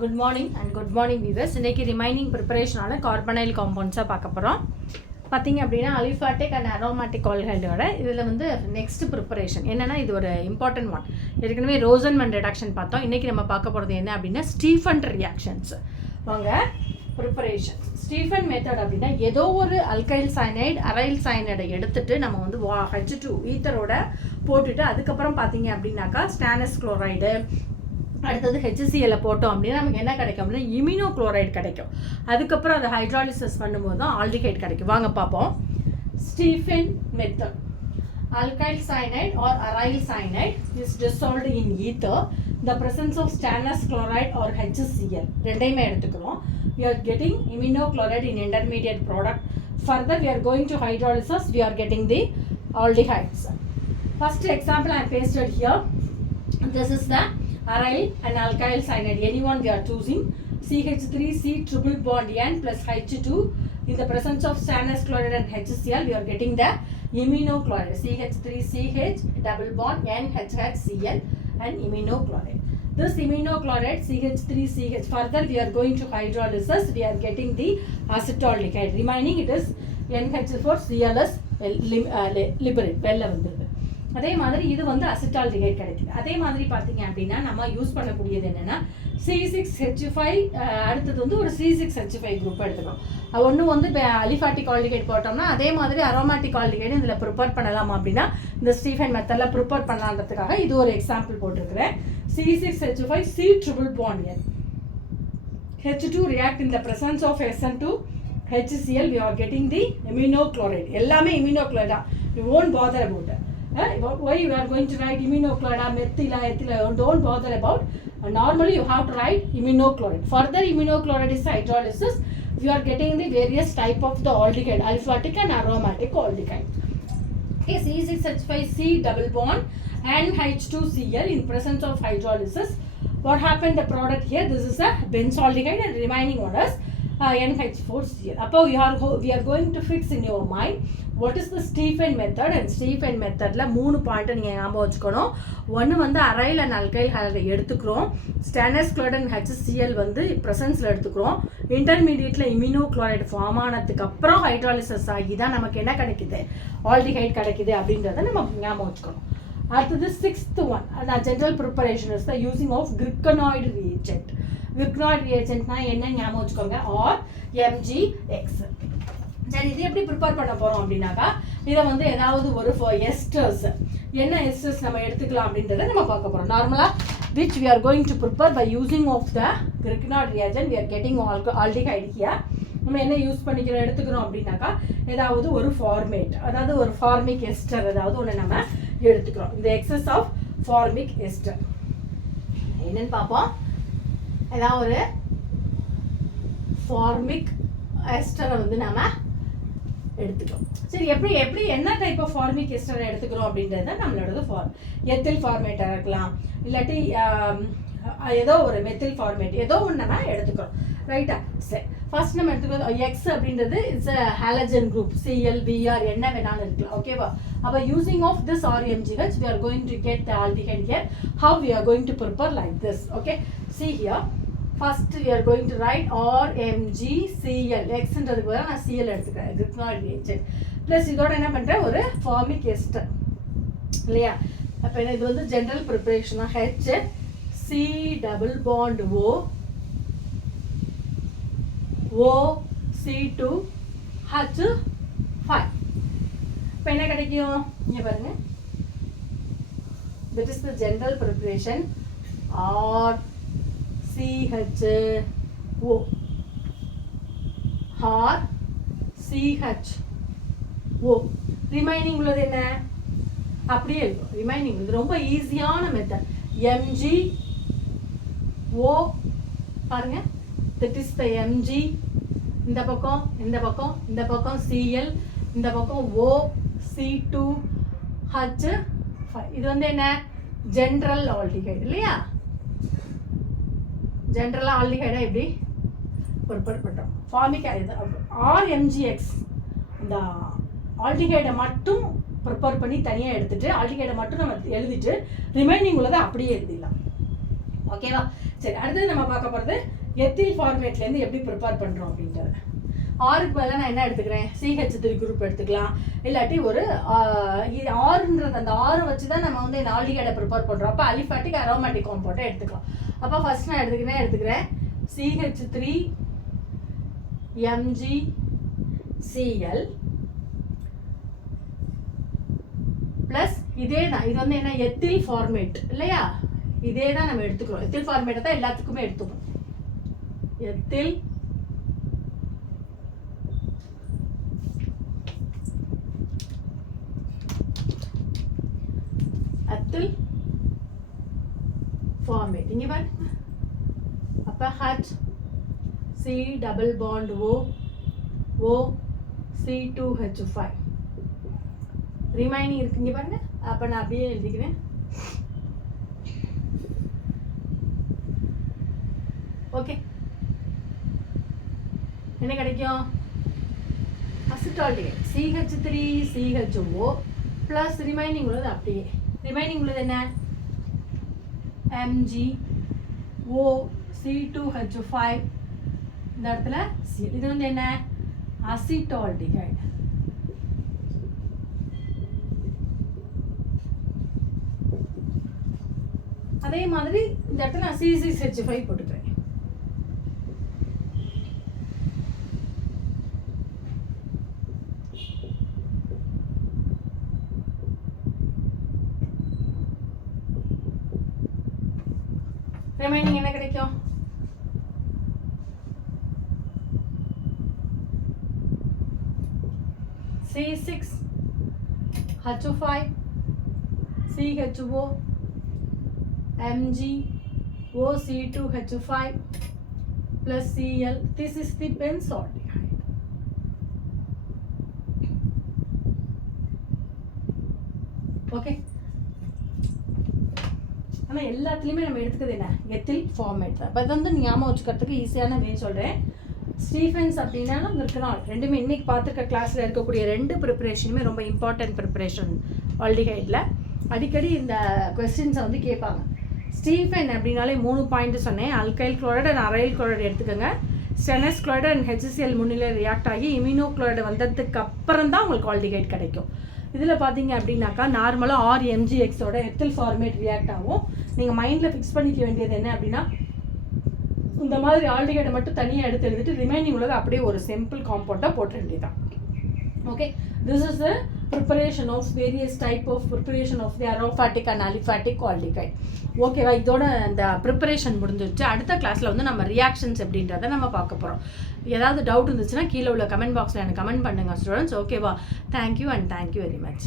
Good morning and good morning viewers. இன்றைக்கி remaining ப்ரிப்பரேஷனான carbonyl காம்பவுண்ட்ஸாக பார்க்க போகிறோம். பார்த்திங்க அப்படின்னா அலிஃபாட்டிக் அண்ட் அரோமேட்டிக் ஆல்கைடோட இதில் வந்து நெக்ஸ்ட் ப்ரிப்பரேஷன் என்னென்னா இது ஒரு இம்பார்ட்டன்ட் ஒன். ஏற்கனவே ரோசன்மன் ரிடக்ஷன் பார்த்தோம். இன்றைக்கி நம்ம பார்க்க போகிறது என்ன அப்படின்னா ஸ்டீஃபன் ரியாக்ஷன்ஸ். வாங்க ப்ரிப்பரேஷன் ஸ்டீஃபன் மெத்தட் அப்படின்னா ஏதோ ஒரு அல்கைல் சயனைடு அரைல் சயனைடை எடுத்துகிட்டு நம்ம வந்து H2 ஈத்தரோட போட்டுட்டு அதுக்கப்புறம் பார்த்தீங்க அப்படின்னாக்கா ஸ்டானஸ் குளோரைடு அடுத்தது HCl போட்டோம் அப்படின்னா நமக்கு என்ன கிடைக்கும் அப்படின்னா இமினோ குளோரைடு கிடைக்கும். அதுக்கப்புறம் அதை ஹைட்ராலிசிஸ் பண்ணும்போது தான் ஆல்டிஹைட் கிடைக்கும். வாங்க பார்ப்போம். Stephen method. Alkyl cyanide or aryl cyanide is dissolved in ether. The presence of stannous chloride or HCl. ரெண்டையுமே எடுத்துக்கிறோம். We are getting iminochloride in intermediate product. Further we are going to hydrolysis. We are getting the aldehydes. First example I have pasted here. This is the aryl and alkyl cyanide. Anyone we are choosing. CH3C triple bond N plus H2. In the presence of stannous chloride and HCl, we are getting the iminochloride. CH3CH double bond NHCl and iminochloride. This iminochloride CH3CH. Further, we are going to hydrolysis. We are getting the acetaldehyde. Remaining it is NH4Cls liberate. வெல்ல வந்தது. அதே மாதிரி இது வந்து acetaldehyde கிடைக்குது. அதே மாதிரி பார்த்தீங்க அப்படின்னா நம்ம யூஸ் பண்ணக்கூடியது என்னென்னா C6H5. அடுத்தது வந்து ஒரு C6H5 குரூப் எடுத்துக்கணும். ஒன்று வந்து இப்போ அலிஃபாட்டிக் ஆல்டிஹைட் போட்டோம்னா அதே மாதிரி அரோமேட்டிக் ஆல்டிஹைடு இதில் ப்ரிப்பேர் பண்ணலாம் அப்படின்னா இந்த ஸ்டீஃபன் மெத்தடில் ப்ரிப்பேர் பண்ணலான்றதுக்காக இது ஒரு எக்ஸாம்பிள் போட்டிருக்கிறேன். C6H5 C triple bond N. H2 react in the presence of SN2 HCl. We are getting the iminochloride. எல்லாமே iminochloride. You won't bother about it. Why you are going to write iminochloride, methyl, ethyl? Don't bother about. Normally you have to write iminochloride. Further iminochloride is hydrolysis. We are getting the various type of the aldehyde, aliphatic and aromatic aldehyde. Okay, C6H5C double bond and H2Cl in presence of hydrolysis. What happened the product here? This is a benzaldehyde and remaining one is NH4Cl. Appo we are going to fix in your mind what is the Stephen method. And Stephen methodல மூணு point நீங்க ஞாபகம் வச்சுக்கணும். ஒன்று வந்து aryl and alkyl ஹைட்ரை எடுத்துக்கிறோம். Stannous chloride and HCl வந்து ப்ரெசன்ஸில் எடுத்துக்கிறோம். இன்டர்மீடியட்டில் இமினோக்ளோரைடு form ஆனதுக்கு அப்புறம் ஹைட்ராலிசிஸ் ஆகி தான் நமக்கு என்ன கிடைக்குது, ஆல்டிஹைட் கிடைக்குது அப்படின்றத நம்ம ஞாபகம் வச்சுக்கணும். அடுத்தது சிக்ஸ்த் ஒன், அதான் general preparation is the using of Grignard reagent. Grignard ரியேஜென்ட்னா என்ன ஞாபகம் வச்சுக்கோங்க, ஆர் MgX. சரி, இது எப்படி ப்ரிப்பேர் பண்ண போகிறோம் அப்படின்னாக்கா இதை வந்து ஏதாவது ஒரு எஸ்டர்ஸ் என்ன எஸ்டர்ஸ் நம்ம எடுத்துக்கலாம் அப்படின்றத நம்ம பார்க்க போகிறோம். நார்மலாக which we are going to prepare by using of the Grignard reagent. We are getting aldehyde here. நம்ம என்ன யூஸ் பண்ணிக்கிறோம் எடுத்துக்கிறோம் அப்படின்னாக்கா ஏதாவது ஒரு ஃபார்மேட், அதாவது ஒரு ஃபார்மிக் எஸ்டர் ஏதாவது ஒன்று நம்ம எடுத்துக்கிறோம். இந்த எக்ஸஸ் ஆஃப் ஃபார்மிக் எஸ்டர் என்னன்னு பார்ப்போம். ஏதாவது ஒரு ஃபார்மிக் எஸ்டரை வந்து நம்ம எடுத்துக்கிறோம். சரி, எப்படி என்ன டைப் ஆஃப் ஃபார்மிக் எஸ்டரை எடுத்துக்கிறோம் அப்படின்றத நம்மளோட எத்தில் ஃபார்மேட்டாக இருக்கலாம், இல்லாட்டி ஏதோ ஒரு மெத்தில் ஃபார்மேட் ஏதோ ஒன்று நம்ம எடுத்துக்கிறோம். ரைட்டா? சரி, ஃபர்ஸ்ட் நம்ம எடுத்துக்கிறது எக்ஸ் அப்படின்றது it's a halogen group. Cl, Br என்ன வேணாலும் இருக்கலாம். ஓகேவா? அப்போ using of this RMgH we are going to get the aldehyde here. How we are going to prepare like this? Okay, see here. First we are going to write RMgCl. Xன்றதுக்கு பதிலா நான் Cl எடுத்துக்கிறேன். கிரிக்னாய்டு reagent plus இதோட என்ன பண்ணுறேன், ஒரு formic ester இல்லையா? அப்போ இது வந்து ஜென்ரல் ப்ரிப்பரேஷனாக HC டபுள் பாண்ட் OC2H5. இப்போ என்ன கிடைக்கும் இங்கே பாருங்க. That is the general preparation. CHO or CHO. Remaining உள்ளது என்ன அப்படியே இருக்கும். ரிமைனிங் இது ரொம்ப ஈஸியான மெத்தட். MgO பாருங்க, that is the Mg. இந்த பக்கம் இந்த பக்கம் இந்த பக்கம் Cl, இந்த பக்கம் OC2H5. இது வந்து என்ன, ஜென்ரல் ஆல்டிஹைடு இல்லையா? ஜென்ரலாக ஆல்டிஹைடை எப்படி ப்ரிப்பேர் பண்ணுறோம். ஃபார்மிக் RMgX இந்த ஆல்டிஹைடை மட்டும் ப்ரிப்பேர் பண்ணி தனியாக எடுத்துகிட்டு ஆல்டிஹைடை மட்டும் நம்ம எழுதிட்டு ரிமைனிங் உள்ளதை அப்படியே எழுதிடலாம். ஓகேவா? சரி, அடுத்தது நம்ம பார்க்க போகிறது எத்தில் ஃபார்மேட்லேருந்து எப்படி ப்ரிப்பேர் பண்ணுறோம் அப்படின்றது. ஆருக்கு பதிலாக நான் என்ன எடுத்துக்கிறேன், CH3 குரூப் எடுத்துக்கலாம், இல்லாட்டி ஒரு ஆறுன்றது அந்த ஆறு வச்சு தான் நம்ம வந்து இந்த ஆல்டிகைடை ப்ரிப்பேர் பண்ணுறோம். அப்போ அலிஃபாட்டிக் அரோமேட்டிக் காம்பவுண்டை எடுத்துக்கலாம். அப்போ ஃபர்ஸ்ட் நான் எடுத்துக்கிறேன் CH3 MgCl ப்ளஸ் இதே தான், இது வந்து என்ன எத்தில் ஃபார்மேட் இல்லையா, இதே தான் நம்ம எடுத்துக்கிறோம். எத்தில் ஃபார்மேட்டை தான் எல்லாத்துக்குமே எடுத்துக்கணும். எத்தில் ஃபார்மேட் இங்கே பாருங்க. அப்போ H C double bond O C2H5 remaining இருக்கு இங்கே பாருங்க. அப்போ நான் அப்படியே எழுதிக்கிறேன். ஓகே, என்ன கிடைக்கும்? அசிட்டால்டிகைட் CH3CHO ப்ளஸ் ரிமைனிங் உள்ளது அப்படியே. ரிமைனிங் உள்ளது என்ன? MgO C2H5 இந்த இடத்துல C. இது வந்து என்ன? அசிட்டால்டிகைட். அதே மாதிரி இந்த இடத்துல நான் C6H5 போட்டுக்கிறேன். ரிமைனிங் என்ன கிடைக்கும்? C6H5 CHO MgO C2H5 plus Cl. This is the benzaldehyde. Okay. ஆனால் எல்லாத்துலேயுமே நம்ம எடுத்துக்கிறது என்ன? எத்தில் ஃபார்மேட் தான். இப்போ இது வந்து ஞாபகம் வச்சுக்கிறதுக்கு ஈஸியான வே சொல்கிறேன். ஸ்டீஃபன்ஸ் அப்படின்னா இருக்கலாம். ரெண்டுமே இன்றைக்கி பார்த்துருக்க கிளாஸில் இருக்கக்கூடிய ரெண்டு ப்ரிப்பரேஷனுமே ரொம்ப இம்பார்ட்டன்ட் ப்ரிப்பரேஷன் ஆல்டிகைடில். அடிக்கடி இந்த கொஸ்டின்ஸை வந்து கேட்பாங்க. ஸ்டீஃபன் அப்படின்னாலே 3 பாயிண்ட் சொன்னேன். Alkyl chloride and aryl chloride எடுத்துக்கோங்க. ஸ்டெனஸ் குளோரைடு அண்ட் HCl முன்னிலை ரியாக்ட் ஆகி இம்யூனோ குளோரைடு வந்ததுக்கு அப்புறம் தான் உங்களுக்கு ஆல்டிகைட் கிடைக்கும். இதில் பார்த்தீங்க அப்படின்னாக்கா நார்மலாக RMgXோட எத்தில் ஃபார்மேட் ரியாக்ட் ஆகும். நீங்கள் மைண்டில் ஃபிக்ஸ் பண்ணிக்க வேண்டியது என்ன அப்படின்னா, இந்த மாதிரி ஆல்டிகைடை மட்டும் தனியாக எடுத்து எழுதிட்டு ரிமைனிங் உள்ளது அப்படியே ஒரு சிம்பிள் காம்பவுண்டாக போட்ட வேண்டியதான். Okay, this is the preparation of various type of preparation of the aromatic and aliphatic aldehyde. ஓகேவா? இதோட இந்த ப்ரிப்பரேஷன் முடிஞ்சிருச்சு. அடுத்த கிளாஸில் வந்து நம்ம ரியாக்ஷன்ஸ் எப்படின்றத நம்ம பார்க்க போகிறோம். ஏதாவது டவுட் இருந்துச்சுன்னா கீழே உள்ள கமெண்ட் பாக்ஸில் எனக்கு கமெண்ட் பண்ணுங்கள் ஸ்டூடெண்ட்ஸ். ஓகேவா? Thank you and thank you very much.